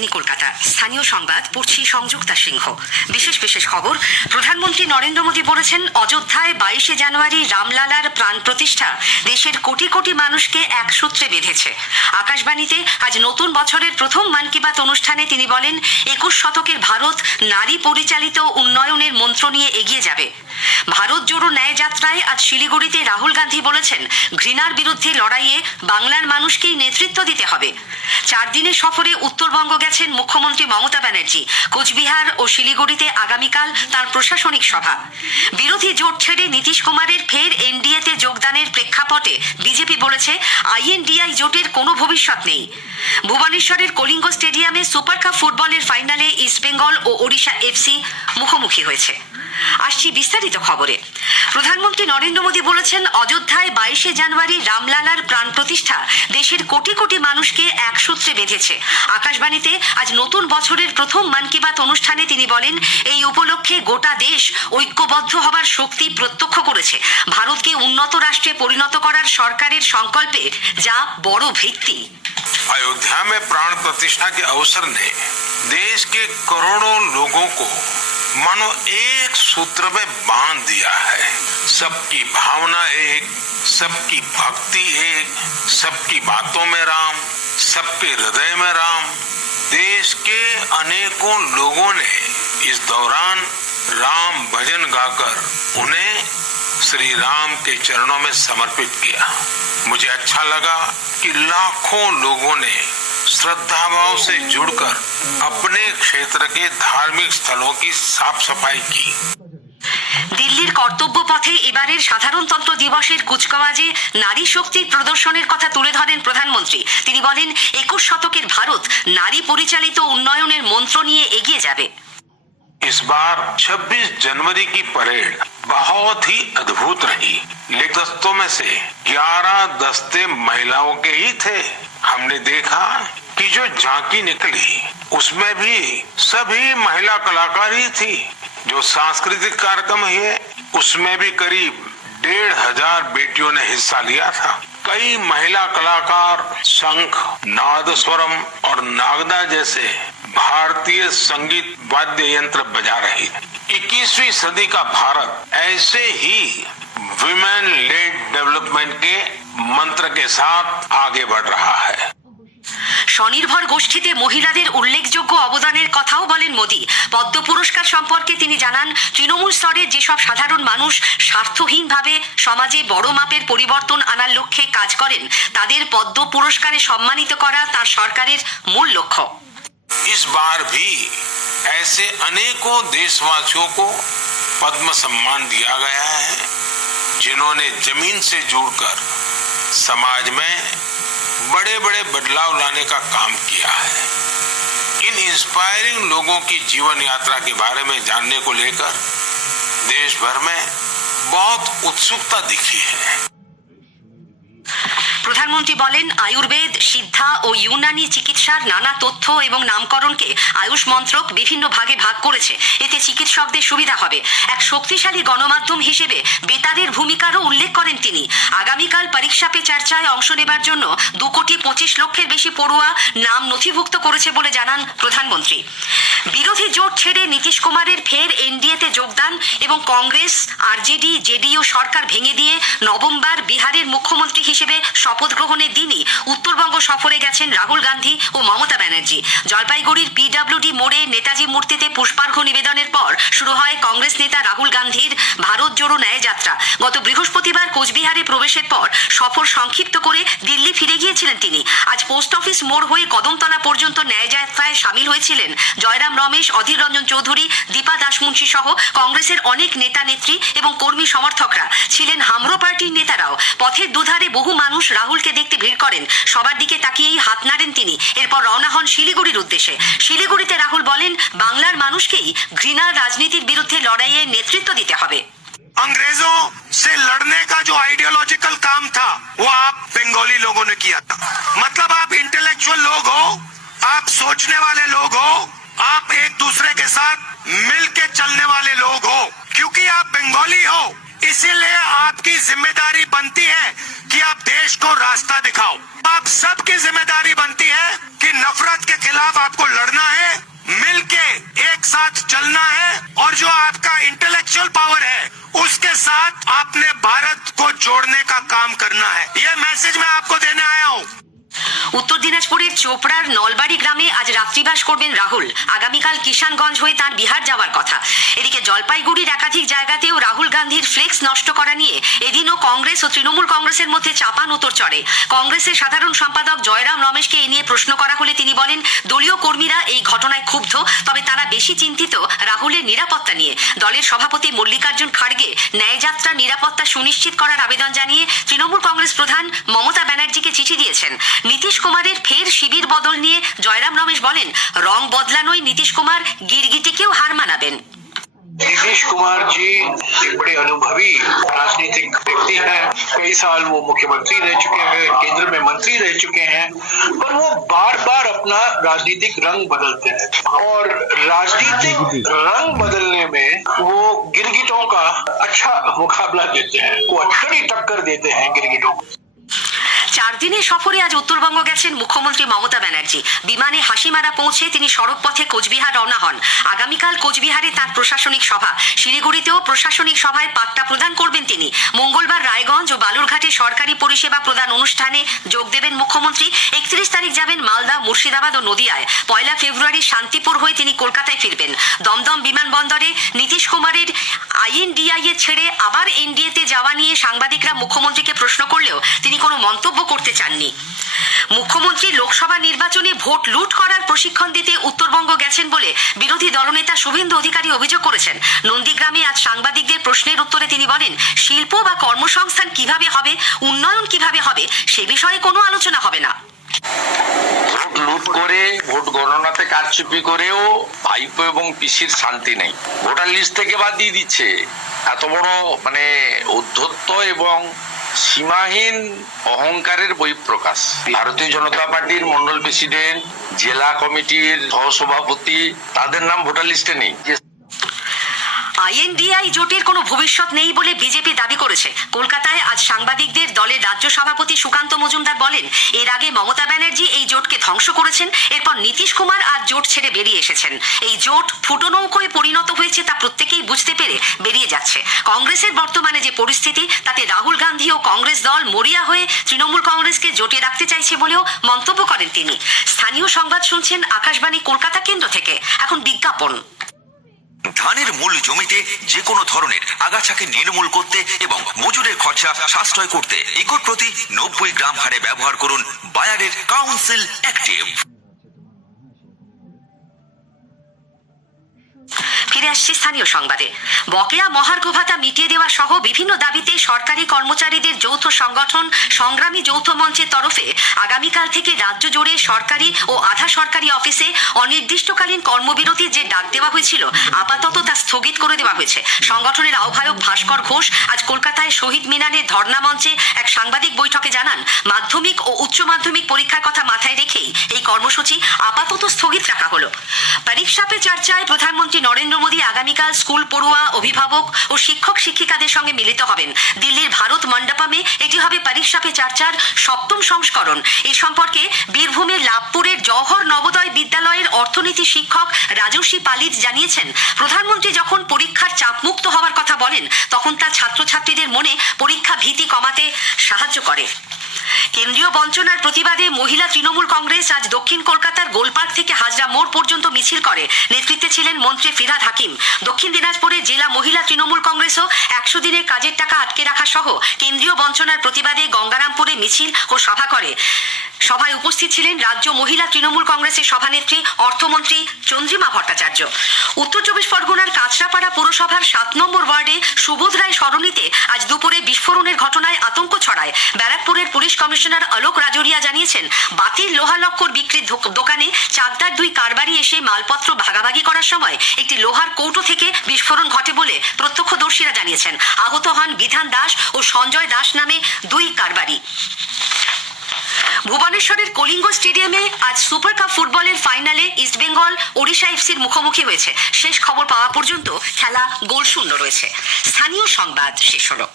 আকাশবাণী কলকাতা, স্থানীয় সংবাদ পড়ছি সংযুক্তা সিংহ। বিশেষ খবর। প্রধানমন্ত্রী নরেন্দ্র মোদী বলেছেন, অযোধ্যায় 22শে জানুয়ারি রামলালার প্রাণ প্রতিষ্ঠা দেশের কোটি কোটি মানুষকে এক সূত্রে বেঁধেছে। আকাশবাণীতে আজ নতুন বছরের প্রথম মন কি বাত অনুষ্ঠানে তিনি বলেন, 21 শতকের ভারত নারী পরিচালিত উন্নয়নের মন্ত্র নিয়ে এগিয়ে যাবে। ভারত জোড়ো ন্যায় যাত্রায় আজ শিলিগুড়িতে রাহুল গান্ধী বলেছেন, ঘৃণার বিরুদ্ধে লড়াইয়ে বাংলার মানুষকেই নেতৃত্ব দিতে হবে। 4 দিনের সফরে উত্তরবঙ্গ গেছেন মুখ্যমন্ত্রী মমতা ব্যানার্জি। কোচবিহার ও শিলিগুড়িতে আগামীকাল তার প্রশাসনিক সভা। বিরোধী জোট ছেড়ে নীতিশ কুমারের ফের এনডিএতে যোগদানের প্রেক্ষাপটে বিজেপি বলেছে, আইএনডিআই জোটের কোনো ভবিষ্যৎ নেই। ভুবনেশ্বরের কলিঙ্গ স্টেডিয়ামে সুপার কাপ ফুটবলের ফাইনালে ইস্টবেঙ্গল ও ওড়িশা এফসি মুখোমুখি হয়েছে। আসছি বিস্তারিত খবরে। প্রধানমন্ত্রী নরেন্দ্র মোদী বলেছেন, অযোধ্যায় 22শে জানুয়ারি রামলালার প্রাণ প্রতিষ্ঠা দেশের কোটি কোটি মানুষকে এক সূত্রে বেঁধেছে। আকাশবাণীতে আজ নতুন বছরের প্রথম মন কি বাত অনুষ্ঠানে তিনি বলেন, এই উপলক্ষে গোটা দেশ ঐক্যবদ্ধ হবার শক্তি প্রত্যক্ষ করেছে। ভারতকে উন্নত রাষ্ট্রে পরিণত করার সরকারের সংকল্পে যা বড় ভিত্তি। अयोध्या में प्राण प्रतिष्ठा के अवसर ने देश के करोड़ों लोगों को मानो एक सूत्र में बांध दिया है। सबकी भावना एक, सबकी भक्ति एक, सबकी बातों में राम, सबके हृदय में राम। देश के अनेकों लोगों ने इस दौरान राम भजन गाकर उन्हें श्री राम के चरणों में समर्पित किया। मुझे अच्छा लगा कि लाखों लोगों ने श्रद्धा भाव से जुड़कर अपने क्षेत्र के धार्मिक स्थलों की साफ सफाई की। দিল্লির কর্তব্য পথে এবারের সাধারণতন্ত্র দিবসের কুচকাওয়াজে নারী শক্তির প্রদর্শনের কথা তুলে ধরেন প্রধানমন্ত্রী। তিনি বলেন, 21 শতকের ভারত নারী পরিচালিত উন্নয়নের মন্ত্র নিয়ে এগিয়ে যাবে। इस बार 26 जनवरी की परेड बहुत ही अद्भुत रही। लेकिन दस्तों में से 11 दस्ते महिलाओं के ही थे। हमने देखा कि जो झांकी निकली उसमें भी सभी महिला कलाकार ही थी। जो सांस्कृतिक कार्यक्रम हुए उसमें भी करीब 1,500 बेटियों ने हिस्सा लिया था। कई महिला कलाकार शंख, नादस्वरम और नागदा जैसे भारतीय संगीत वाद्य यंत्र बजा रही। 21वीं सदी का भारत ऐसे ही विमेन लेड डेवलपमेंट के मंत्र के साथ आगे बढ़ रहा है। স্বনির্ভর গোষ্ঠীতে মহিলাদের উল্লেখযোগ্য অবদানের কথাও বলেন মোদী। পদ্ম পুরস্কার সম্পর্কে তিনি জানান, তৃণমূল স্তরে যেসব সাধারণ মানুষ স্বার্থহীনভাবে সমাজে বড় মাপের পরিবর্তন আনার লক্ষ্যে কাজ করেন, তাদের পদ্ম পুরস্কারে সম্মানিত করা তার সরকারের মূল লক্ষ্য। इस बार भी ऐसे अनेकों देशवासियों को पद्म सम्मान दिया गया है, जिन्होंने जमीन से जुड़कर समाज में बड़े बड़े बदलाव लाने का काम किया है। इन इंस्पायरिंग लोगों की जीवन यात्रा के बारे में जानने को लेकर देश भर में बहुत उत्सुकता दिखी है। প্রধানমন্ত্রী বলেন, আয়ুর্বেদ, সিদ্ধা ও ইউনানি চিকিৎসার নানা তথ্য এবং নামকরণকে আয়ুষ মন্ত্রক বিভিন্ন ভাগে ভাগ করেছে। এতে চিকিৎসকদের সুবিধা হবে। এক শক্তিশালী গণমাধ্যম হিসেবে বেতারের ভূমিকারও উল্লেখ করেন তিনি। আগামীকাল পরীক্ষা পে চর্চায় অংশ নেবার জন্য 2,25,00,000-এর বেশি পড়ুয়া নাম নথিভুক্ত করেছে বলে জানান প্রধানমন্ত্রী। বিরোধী জোট ছেড়ে নীতিশ কুমারের ফের এনডিএতে যোগদান এবং কংগ্রেস, আরজেডি, জেডিইউ সরকার ভেঙে দিয়ে নভেম্বর বিহারের মুখ্যমন্ত্রী হিসেবে শপথ গ্রহণের দিনই উত্তরবঙ্গ সফরে গেছেন রাহুল গান্ধী ও মমতা ব্যানার্জি। জলপাইগুড়ির পিডব্লিউডি মোড়ে নেতাজি মূর্তিতে পুষ্পার্ঘ্য নিবেদনের পর শুরু হয় কংগ্রেস নেতা রাহুল গান্ধীর ভারত জোড়ো ন্যায় যাত্রা। গত বৃহস্পতিবার কোচবিহারে প্রবেশের পর সফর সংক্ষিপ্ত করে দিল্লি ফিরে গিয়েছিলেন তিনি। আজ পোস্ট অফিস মোড় হয়ে কদমতলা পর্যন্ত ন্যায় যাত্রায় সামিল হয়েছিলেন জয়রাম রমেশ, অধীর রঞ্জন চৌধুরী, দীপা দাসমুন্সী সহ কংগ্রেসের অনেক নেতা নেত্রী এবং কর্মী সমর্থকরা ছিলেন। হামরো পার্টির নেতারাও। পথের দুধারে বহু মানুষ রাহুলকে দেখতে ভিড় করেন। সবার দিকে তাকিয়েই হাত নাড়েন তিনি। এরপর রওনা হন শিলিগুড়ির উদ্দেশ্যে। শিলিগুড়িতে রাহুল বলেন, বাংলার মানুষকেই ঘৃণার রাজনীতির বিরুদ্ধে লড়াইয়ে নেতৃত্ব দিতে হবে। अंग्रेजों से लड़ने का जो आइडियोलॉजिकल काम था वो आप बंगाली लोगों ने किया था। मतलब आप इंटेलेक्चुअल लोग हो, आप सोचने वाले लोग हो, आप एक दूसरे के साथ मिल के चलने वाले लोग हो। क्योंकि आप बंगाली हो, इसीलिए आपकी जिम्मेदारी बनती है कि आप देश को रास्ता दिखाओ। आप सबकी जिम्मेदारी बनती है कि नफरत के खिलाफ आपको लड़ना चलना है और जो आपका इंटेलेक्चुअल पावर है उसके साथ आपने भारत को जोड़ने का काम करना है। ये मैसेज मैं आपको देने आया हूँ। উত্তর দিনাজপুরের চোপড়ার নলবাড়ি গ্রামে আজ রাত্রিবাস করবেন রাহুল। আগামীকাল কিষানগঞ্জ হয়ে তার বিহার যাওয়ার কথা। এদিকে জলপাইগুড়ির একাধিক জায়গাতেও রাহুল গান্ধীর ফ্লেক্স নষ্ট করা নিয়ে এদিনও কংগ্রেস ও তৃণমূল কংগ্রেসের মধ্যে চাপান উতর চড়ে। কংগ্রেসের সাধারণ সম্পাদক জয়রাম রমেশকে এ নিয়ে প্রশ্ন করা হলে তিনি বলেন, দলীয় কর্মীরা এই ঘটনায় ক্ষুব্ধ, তবে তারা বেশি চিন্তিত রাহুলের নিরাপত্তা নিয়ে। দলের সভাপতি মল্লিকার্জুন খাড়গে ন্যায়যাত্রা নিরাপত্তা সুনিশ্চিত করার আবেদন জানিয়ে তৃণমূল কংগ্রেস প্রধান মমতা ব্যানার্জিকে চিঠি দিয়েছেন। নীতিশ কুমারের ফের শিবির বদল নিয়ে জয়রাম রমেশ বলেন, রং বদলানোই নীতিশ কুমার গিরগিটিকেও হার মানাবেন। नीतीश कुमार जी एक बड़े अनुभवी राजनीतिक व्यक्ति हैं। कई साल वो मुख्यमंत्री रह चुके हैं, केंद्र में मंत्री रह चुके हैं, पर वो बार बार अपना राजनीतिक रंग बदलते हैं और राजनीतिक रंग बदलने में वो गिरगिटों का अच्छा मुकाबला देते हैं, वो कड़ी टक्कर देते हैं गिरगिटों को। 4 দিনের সফরে আজ উত্তরবঙ্গ গেছেন মুখ্যমন্ত্রী মমতা ব্যানার্জি। বিমানে হাসিমারা পৌঁছে তিনি সড়ক পথে কোচবিহার রওনা হন। আগামীকাল কোচবিহারে তার প্রশাসনিক সভা, শিলিগুড়িতেও প্রশাসনিক সভায় পাট্টা প্রদান করবেন তিনি। মঙ্গলবার রায়গঞ্জ ও বালুরঘাটে সরকারি পরিষেবা প্রদান অনুষ্ঠানে যোগ দেবেন মুখ্যমন্ত্রী। 31 তারিখ যাবেন মালদা, মুর্শিদাবাদ ও নদিয়ায়। 1 ফেব্রুয়ারি শান্তিপুর হয়ে তিনি কলকাতায় ফিরবেন। দমদম বিমানবন্দরে নীতিশ কুমারের INDIA ছেড়ে আবার NDA-তে যাওয়া নিয়ে সাংবাদিকরা মুখ্যমন্ত্রীকে প্রশ্ন করলেও তিনি কোনো মন্তব্য করতে চাননি। মুখ্যমন্ত্রী লোকসভা নির্বাচনে ভোট লুট করার প্রশিক্ষণ দিতে উত্তরবঙ্গ গেছেন বলে বিরোধী দলনেতা শুভেন্দু অধিকারী অভিযোগ করেছেন। নন্দীগ্রামে আজ সাংবাদিকদের প্রশ্নের উত্তরে তিনি বলেন, শিল্প বা কর্মসংস্থান কিভাবে হবে, উন্নয়ন কিভাবে হবে, সে বিষয়ে কোনো আলোচনা হবে না। ভোট লুট করে, ভোট গণনাতে কারচুপি করেও ভাইপো এবং পিসির শান্তি নেই। ভোটার লিস্ট থেকে বাদ দিয়ে দিচ্ছে। এত বড় উদ্ধত্ত এবং সীমাহীন অহংকারের বহিঃপ্রকাশ। ভারতীয় জনতা পার্টির মন্ডল প্রেসিডেন্ট, জেলা কমিটির সহসভাপতি, তাদের নাম ভোটার লিস্টে নেই। INDI জোটের কোনো ভবিষ্যৎ নেই বলে বিজেপি দাবি করেছে। কলকাতায় আজ সাংবাদিকদের দলের রাজ্য সভাপতি সুকান্ত মজুমদার বলেন, এর আগে মমতা ব্যানার্জি এই জোটকে ধ্বংস করেছেন, এরপর নীতিশ কুমার আজ জোট ছেড়ে বেরিয়ে এসেছেন। এই জোট ফুটোনৌকোয় পরিণত হয়েছে তা প্রত্যেকেই বুঝতে পেরে বেরিয়ে যাচ্ছে। কংগ্রেসের বর্তমানে যে পরিস্থিতি, তাতে রাহুল গান্ধী ও কংগ্রেস দল মরিয়া হয়ে তৃণমূল কংগ্রেসকে জোটে রাখতে চাইছে বলেও মন্তব্য করেন তিনি। স্থানীয় সংবাদ শুনছেন আকাশবাণী কলকাতা কেন্দ্র থেকে। এখন বিজ্ঞাপন। ধানের মূল জমিতে যে কোনো ধরনের আগাছাকে নির্মূল করতে এবং মজুরের খরচা সাশ্রয় করতে একর প্রতি 90 গ্রাম হারে ব্যবহার করুন বায়ারের কাউন্সিল অ্যাক্টিভ। ফিরে আসছে স্থানীয় সংবাদে। বকেয়া মহার্ঘ ভাতা মিটিয়ে দেওয়া সহ বিভিন্ন দাবিতে সরকারি কর্মচারীদের যৌথ সংগঠন সংগ্রামী যৌথ মঞ্চের তরফে আগামীকাল থেকে রাজ্য জুড়ে সরকারি ও আধা সরকারি অফিসে অনির্দিষ্টকালীন কর্মবিরতির যে ডাক দেওয়া হয়েছিল, আপাতত তা স্থগিত করে দেওয়া হয়েছে। সংগঠনের আহ্বায়ক ভাস্কর ঘোষ আজ কলকাতায় শহীদ মিনারের ধর্ণা মঞ্চে এক সাংবাদিক বৈঠকে জানান, মাধ্যমিক ও উচ্চ মাধ্যমিক পরীক্ষার কথা মাথায় রেখেই এই কর্মসূচি আপাতত স্থগিত রাখা হলো। পরীক্ষা পে চর্চায় প্রধানমন্ত্রী নরেন্দ্র মোদী আগামীকাল স্কুল পড়ুয়া, অভিভাবক ও শিক্ষক শিক্ষিকাদের সঙ্গে মিলিত হবেন। দিল্লির ভারত মণ্ডপমে এটি হবে পরীক্ষা পে চর্চার 7ম সংস্করণ। এই সম্পর্কে বীরভূমের লাভপুরের জওহর নবোদয় বিদ্যালয়ের অর্থনীতি শিক্ষক রাজস্বী পালিত জানিয়েছেন, প্রধানমন্ত্রী যখন পরীক্ষার চাপমুক্ত হওয়ার কথা বলেন, তখন তা ছাত্রছাত্রীদের মনে পরীক্ষা ভীতি কমাতে সাহায্য করে। কেন্দ্রীয় বঞ্চনার প্রতিবাদে মহিলা তৃণমূল কংগ্রেস আজ দক্ষিণ কলকাতার গোলপার্ক থেকে হাজরা মোড় পর্যন্ত মিছিল করে। নেতৃত্বে ছিলেন মন্ত্রী ফিরহাদ হাকিম। দক্ষিণ দিনাজপুরে জেলা মহিলা তৃণমূল কংগ্রেসও 100 দিনের কাজের টাকা আটকে রাখা সহ কেন্দ্রীয় বঞ্চনার প্রতিবাদে গঙ্গারামপুরে মিছিল ও সভা করে। সভায় উপস্থিত ছিলেন রাজ্য মহিলা তৃণমূল কংগ্রেসের সভানেত্রী অর্থমন্ত্রী চন্দ্রিমা ভট্টাচার্য। উত্তর 24 পরগনার কাঁচরাপাড়া পুরসভার 7 নম্বর ওয়ার্ডে সুবোধ রায় সরণিতে আজ দুপুরে বিস্ফোরণের ঘটনায় আতঙ্ক ছড়ায়। ব্যারাকপুরের পুলিশ কমিশনার অলোক রাজরিয়া জানিয়েছেন, বাতিল লোহালক্কর বিক্রির দোকানে চাকদার 2 কারবারি এসে মালপত্র ভাগাভাগি করার সময় একটি লোহার কৌটো থেকে বিস্ফোরণ ঘটে বলে প্রত্যক্ষদর্শীরা জানিয়েছেন। আহত হন বিধান দাস ও সঞ্জয় দাস নামে 2 কারবারি। ভুবনেশ্বরের কলিঙ্গ স্টেডিয়ামে আজ সুপার কাপ ফুটবলের ফাইনালে ইস্টবেঙ্গল ওড়িশা এফসির মুখোমুখি হয়েছে। শেষ খবর পাওয়া পর্যন্ত খেলা গোলশূন্য রয়েছে। স্থানীয় সংবাদ শেষ হলো।